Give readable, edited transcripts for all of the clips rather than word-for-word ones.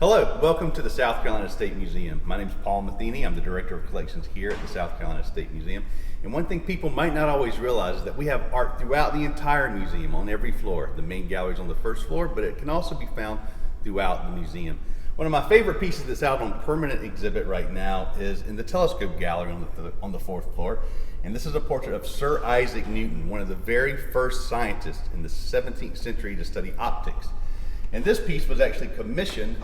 Hello, welcome to the South Carolina State Museum. My name is Paul Matheny. I'm the Director of Collections here at the South Carolina State Museum. And one thing people might not always realize is that we have art throughout the entire museum on every floor. The main gallery is on the first floor, but it can also be found throughout the museum. One of my favorite pieces that's out on permanent exhibit right now is in the telescope gallery on the fourth floor. And this is a portrait of Sir Isaac Newton, one of the very first scientists in the 17th century to study optics. And this piece was actually commissioned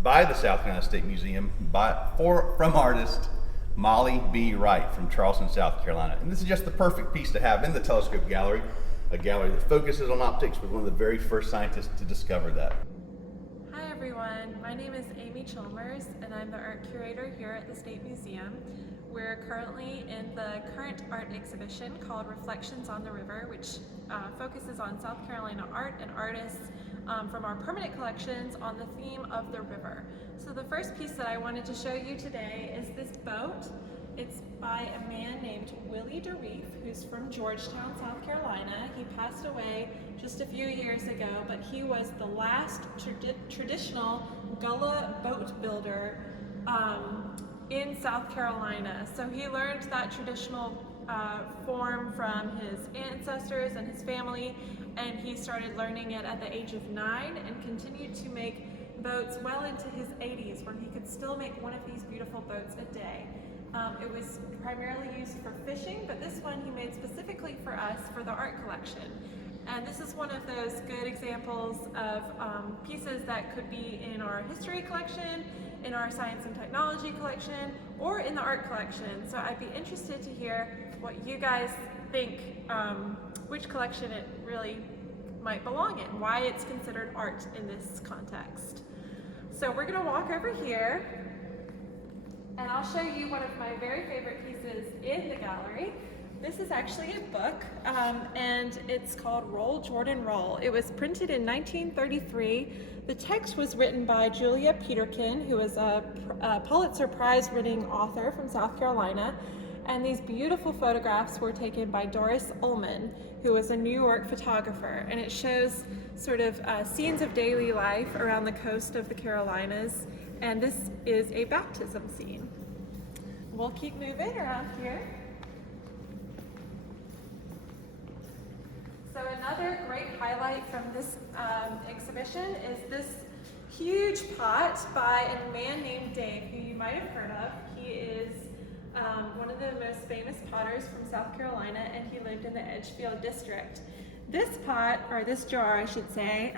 by the South Carolina State Museum from artist Molly B. Wright from Charleston, South Carolina. And this is just the perfect piece to have in the telescope gallery, a gallery that focuses on optics with one of the very first scientists to discover that. Hi everyone, my name is Amy Chalmers and I'm the art curator here at the State Museum. We're currently in the current art exhibition called Reflections on the River, which focuses on South Carolina art and artists from our permanent collections on the theme of the river. So the first piece that I wanted to show you today is this boat. It's by a man named Willie DeReef, who's from Georgetown, South Carolina. He passed away just a few years ago, but he was the last traditional Gullah Boat builder in South Carolina. So he learned that traditional form from his ancestors and his family, and he started learning it at the age of 9 and continued to make boats well into his 80s, where he could still make one of these beautiful boats a day. It was primarily used for fishing, but this one he made specifically for us for the art collection. And this is one of those good examples of pieces that could be in our history collection, in our science and technology collection, or in the art collection. So I'd be interested to hear what you guys think, which collection it really might belong in, why it's considered art in this context. So we're gonna walk over here and I'll show you one of my very favorite pieces in the gallery. This is actually a book, and it's called Roll, Jordan, Roll. It was printed in 1933. The text was written by Julia Peterkin, who is a Pulitzer Prize-winning author from South Carolina. And these beautiful photographs were taken by Doris Ullman, who was a New York photographer. And it shows sort of scenes of daily life around the coast of the Carolinas. And this is a baptism scene. We'll keep moving around here. So another great highlight from this exhibition is this huge pot by a man named Dave, who you might have heard of. He is one of the most famous potters from South Carolina, and he lived in the Edgefield district. This pot, or this jar I should say,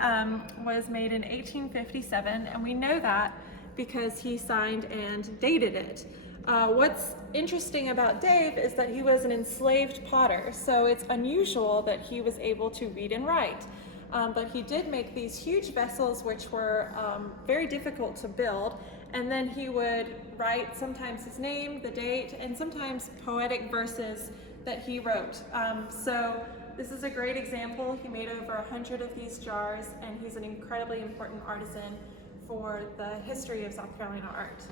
was made in 1857, and we know that because he signed and dated it. What's interesting about Dave is that he was an enslaved potter, so it's unusual that he was able to read and write. But he did make these huge vessels which were very difficult to build, and then he would write sometimes his name, the date, and sometimes poetic verses that he wrote. So this is a great example. He made over 100 of these jars, and he's an incredibly important artisan for the history of South Carolina art.